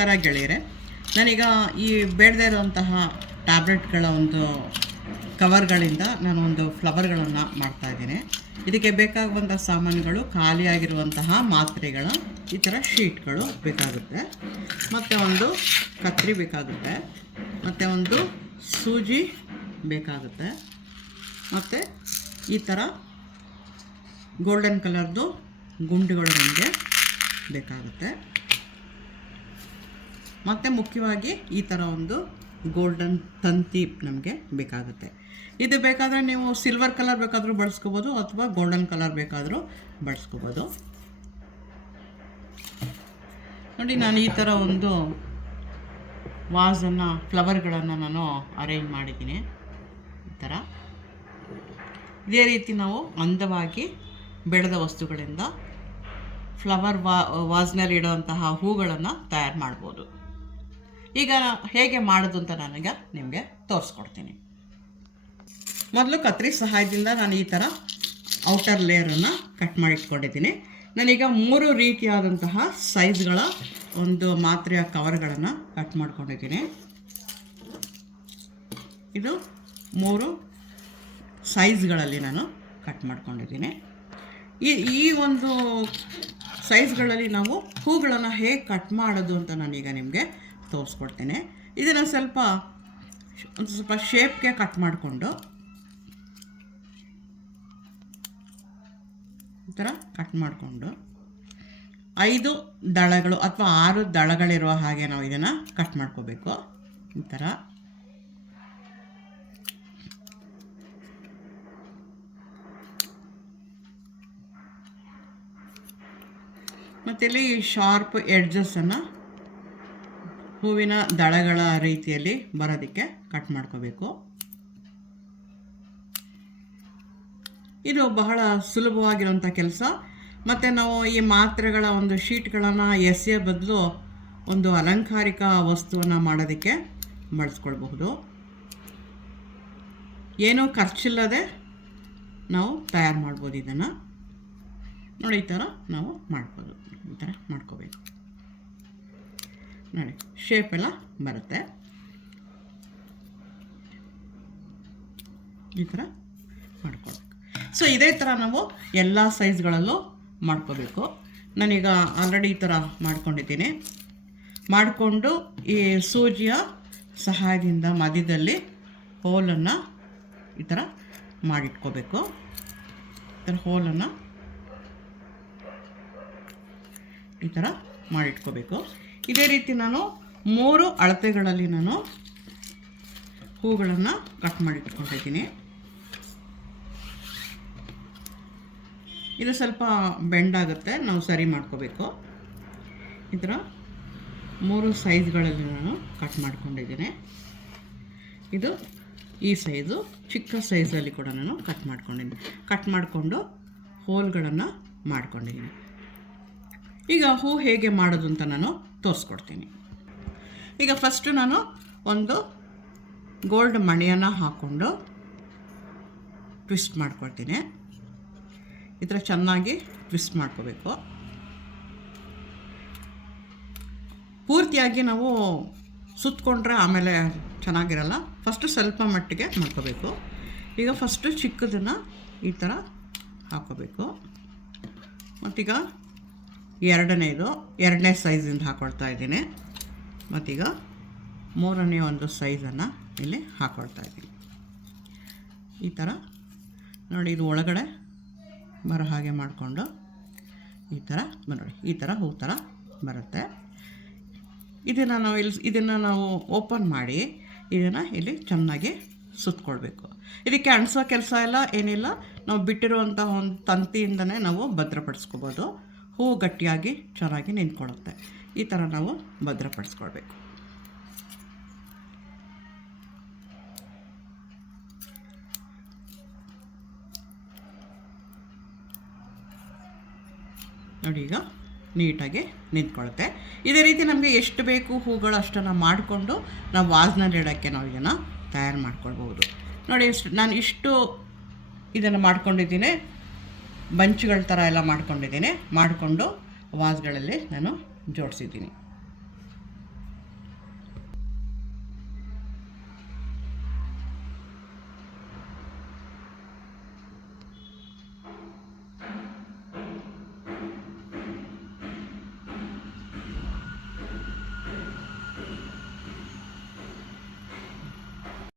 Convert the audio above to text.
ನಮಸ್ಕಾರ ಗೆಳೆಯರೆ. ನಾನೀಗ ಈ ಬೇಡದೇ ಇರುವಂತಹ ಟ್ಯಾಬ್ಲೆಟ್ಗಳ ಒಂದು ಕವರ್ಗಳಿಂದ ನಾನು ಒಂದು ಫ್ಲವರ್ಗಳನ್ನು ಮಾಡ್ತಾಯಿದ್ದೀನಿ. ಇದಕ್ಕೆ ಬೇಕಾಗುವಂಥ ಸಾಮಾನುಗಳು ಖಾಲಿಯಾಗಿರುವಂತಹ ಮಾತ್ರೆಗಳ ಈ ಥರ ಶೀಟ್ಗಳು ಬೇಕಾಗುತ್ತೆ, ಮತ್ತು ಒಂದು ಕತ್ರಿ ಬೇಕಾಗುತ್ತೆ, ಮತ್ತು ಒಂದು ಸೂಜಿ ಬೇಕಾಗುತ್ತೆ, ಮತ್ತು ಈ ಥರ ಗೋಲ್ಡನ್ ಕಲರ್ದು ಗುಂಡುಗಳು ನಮಗೆ ಬೇಕಾಗುತ್ತೆ, ಮತ್ತು ಮುಖ್ಯವಾಗಿ ಈ ಥರ ಒಂದು ಗೋಲ್ಡನ್ ತಂತಿ ನಮಗೆ ಬೇಕಾಗುತ್ತೆ. ಇದು ಬೇಕಾದರೆ ನೀವು ಸಿಲ್ವರ್ ಕಲರ್ ಬೇಕಾದರೂ ಬಳಸ್ಕೋಬೋದು ಅಥವಾ ಗೋಲ್ಡನ್ ಕಲರ್ ಬೇಕಾದರೂ ಬಳಸ್ಕೋಬೋದು. ನೋಡಿ, ನಾನು ಈ ಥರ ಒಂದು ವಾಸನ್ನು ಫ್ಲವರ್ಗಳನ್ನು ನಾನು ಅರೇಂಜ್ ಮಾಡಿದ್ದೀನಿ. ಈ ಥರ ಇದೇ ರೀತಿ ನಾವು ಅಂದವಾಗಿ ಬೆಳೆದ ವಸ್ತುಗಳಿಂದ ಫ್ಲವರ್ ವಾಸ್ನಲ್ಲಿ ಇಡುವಂತಹ ಹೂಗಳನ್ನು ತಯಾರು ಮಾಡ್ಬೋದು. ಈಗ ಹೇಗೆ ಮಾಡೋದು ಅಂತ ನನಗೆ ನಿಮಗೆ ತೋರಿಸ್ಕೊಡ್ತೀನಿ. ಮೊದಲು ಕತ್ರಿ ಸಹಾಯದಿಂದ ನಾನು ಈ ಥರ ಔಟರ್ ಲೇಯರನ್ನು ಕಟ್ ಮಾಡಿ ಇಟ್ಕೊಂಡಿದ್ದೀನಿ. ನಾನೀಗ 3 ರೀತಿಯಾದಂತಹ ಸೈಜ್ಗಳ ಒಂದು ಮಾತ್ರೆಯ ಕವರ್ಗಳನ್ನು ಕಟ್ ಮಾಡ್ಕೊಂಡಿದ್ದೀನಿ. ಇದು 3 ಸೈಜ್ಗಳಲ್ಲಿ ನಾನು ಕಟ್ ಮಾಡ್ಕೊಂಡಿದ್ದೀನಿ. ಈ ಒಂದು ಸೈಜ್ಗಳಲ್ಲಿ ನಾವು ಹೂಗಳನ್ನು ಹೇಗೆ ಕಟ್ ಮಾಡೋದು ಅಂತ ನಾನೀಗ ನಿಮಗೆ ತೋರಿಸ್ಕೊಡ್ತೀನಿ. ಇದನ್ನು ಒಂದು ಸ್ವಲ್ಪ ಶೇಪ್ಗೆ ಕಟ್ ಮಾಡಿಕೊಂಡು ಈ ಥರ ಕಟ್ ಮಾಡಿಕೊಂಡು 5 ದಳಗಳು ಅಥವಾ 6 ದಳಗಳಿರುವ ಹಾಗೆ ನಾವು ಇದನ್ನು ಕಟ್ ಮಾಡ್ಕೋಬೇಕು. ಈ ಥರ ಮತ್ತು ಇಲ್ಲಿ ಶಾರ್ಪ್ ಎಡ್ಜಸ್ಸನ್ನು ಹೂವಿನ ದಳಗಳ ರೀತಿಯಲ್ಲಿ ಬರೋದಕ್ಕೆ ಕಟ್ ಮಾಡ್ಕೋಬೇಕು. ಇದು ಬಹಳ ಸುಲಭವಾಗಿರುವಂಥ ಕೆಲಸ. ಮತ್ತು ನಾವು ಈ ಮಾತ್ರೆಗಳ ಒಂದು ಶೀಟ್ಗಳನ್ನು ಎಸೆಯ ಬದಲು ಒಂದು ಅಲಂಕಾರಿಕ ವಸ್ತುವನ್ನು ಮಾಡೋದಕ್ಕೆ ಬಳಸ್ಕೊಳ್ಬಹುದು. ಏನೂ ಖರ್ಚಿಲ್ಲದೆ ನಾವು ತಯಾರು ಮಾಡ್ಬೋದು. ಇದನ್ನು ನೋಡಿ, ಈ ಥರ ನಾವು ಮಾಡ್ಬೋದು. ಈ ಥರ ಮಾಡ್ಕೋಬೇಕು. ನೋಡಿ, ಶೇಪ್ ಎಲ್ಲ ಬರುತ್ತೆ. ಈ ಥರ ಮಾಡ್ಕೋಬೇಕು. ಸೊ ಇದೇ ಥರ ನಾವು ಎಲ್ಲ ಸೈಜ್ಗಳಲ್ಲೂ ಮಾಡ್ಕೋಬೇಕು. ನಾನೀಗ ಆಲ್ರೆಡಿ ಈ ಥರ ಮಾಡ್ಕೊಂಡಿದ್ದೀನಿ. ಮಾಡಿಕೊಂಡು ಈ ಸೂಜಿಯ ಸಹಾಯದಿಂದ ಮಧ್ಯದಲ್ಲಿ ಹೋಲನ್ನು ಈ ಥರ ಮಾಡಿಟ್ಕೋಬೇಕು. ಈ ಥರ ಹೋಲನ್ನು ಈ ಥರ ಮಾಡಿಟ್ಕೋಬೇಕು. ಇದೇ ರೀತಿ ನಾನು 3 ಅಳತೆಗಳಲ್ಲಿ ನಾನು ಹೂಗಳನ್ನು ಕಟ್ ಮಾಡಿಟ್ಕೊಂಡಿದ್ದೀನಿ. ಇದು ಸ್ವಲ್ಪ ಬೆಂಡಾಗುತ್ತೆ, ನಾವು ಸರಿ ಮಾಡ್ಕೋಬೇಕು. ಈ ಥರ 3 ಸೈಜ್ಗಳಲ್ಲಿ ನಾನು ಕಟ್ ಮಾಡ್ಕೊಂಡಿದ್ದೀನಿ. ಇದು ಈ ಸೈಜು, ಚಿಕ್ಕ ಸೈಜಲ್ಲಿ ಕೂಡ ನಾನು ಕಟ್ ಮಾಡ್ಕೊಂಡಿದ್ದೀನಿ. ಕಟ್ ಮಾಡಿಕೊಂಡು ಹೋಲ್ಗಳನ್ನು ಮಾಡ್ಕೊಂಡಿದ್ದೀನಿ. ಈಗ ಹೂ ಹೇಗೆ ಮಾಡೋದು ಅಂತ ನಾನು ತೋರಿಸ್ಕೊಡ್ತೀನಿ. ಈಗ ಫಸ್ಟು ನಾನು ಒಂದು ಗೋಲ್ಡ್ ಮಣಿಯನ್ನು ಹಾಕ್ಕೊಂಡು ಟ್ವಿಸ್ಟ್ ಮಾಡ್ಕೊಳ್ತೀನಿ. ಈ ಥರ ಚೆನ್ನಾಗಿ ಟ್ವಿಸ್ಟ್ ಮಾಡ್ಕೋಬೇಕು. ಪೂರ್ತಿಯಾಗಿ ನಾವು ಸುತ್ತಕೊಂಡ್ರೆ ಆಮೇಲೆ ಚೆನ್ನಾಗಿರಲ್ಲ. ಫಸ್ಟು ಸ್ವಲ್ಪ ಮಟ್ಟಿಗೆ ಮಾಡ್ಕೋಬೇಕು. ಈಗ ಫಸ್ಟು ಚಿಕ್ಕದನ್ನು ಈ ಥರ ಹಾಕೋಬೇಕು. ಮತ್ತೀಗ ಎರಡನೇ ಸೈಜಿಂದ ಹಾಕ್ಕೊಳ್ತಾ ಇದ್ದೀನಿ. ಮತ್ತೀಗ 3ನೇ ಒಂದು ಸೈಜನ್ನು ಇಲ್ಲಿ ಹಾಕ್ಕೊಳ್ತಾ ಇದ್ದೀನಿ. ಈ ಥರ ನೋಡಿ, ಇದು ಒಳಗಡೆ ಬರೋ ಹಾಗೆ ಮಾಡಿಕೊಂಡು ಈ ಥರ ನೋಡಿ, ಈ ಥರ ಹೂ ಥರ ಬರುತ್ತೆ. ಇದನ್ನು ನಾವು ಓಪನ್ ಮಾಡಿ ಇದನ್ನು ಇಲ್ಲಿ ಚೆನ್ನಾಗಿ ಸುತ್ತಕೊಳ್ಬೇಕು. ಇದಕ್ಕೆ ಅಣಿಸೋ ಕೆಲಸ ಎಲ್ಲ ಏನಿಲ್ಲ. ನಾವು ಬಿಟ್ಟಿರುವಂಥ ಒಂದು ತಂತಿಯಿಂದನೇ ನಾವು ಭದ್ರಪಡಿಸ್ಕೋಬೋದು. ಹೂ ಗಟ್ಟಿಯಾಗಿ ಚೆನ್ನಾಗಿ ನಿಂತ್ಕೊಳ್ಳುತ್ತೆ. ಈ ಥರ ನಾವು ಭದ್ರಪಡಿಸ್ಕೊಳ್ಬೇಕು. ನೋಡಿ, ಈಗ ನೀಟಾಗಿ ನಿಂತ್ಕೊಳ್ಳುತ್ತೆ. ಇದೇ ರೀತಿ ನಮಗೆ ಎಷ್ಟು ಬೇಕು ಹೂಗಳು ಅಷ್ಟನ್ನು ಮಾಡಿಕೊಂಡು ನಾವು ವಾಸ್ನಲ್ಲಿ ಇಡೋಕ್ಕೆ ನಾವು ಇದನ್ನು ತಯಾರು ಮಾಡ್ಕೊಳ್ಬೋದು. ನೋಡಿ, ನಾನು ಇಷ್ಟು ಇದನ್ನು ಮಾಡ್ಕೊಂಡಿದ್ದೀನಿ. ಬಂಚುಗಳ ಥರ ಎಲ್ಲ ಮಾಡ್ಕೊಂಡಿದ್ದೀನಿ. ಮಾಡಿಕೊಂಡು ವಾಸ್ಗಳಲ್ಲಿ ನಾನು ಜೋಡಿಸಿದ್ದೀನಿ.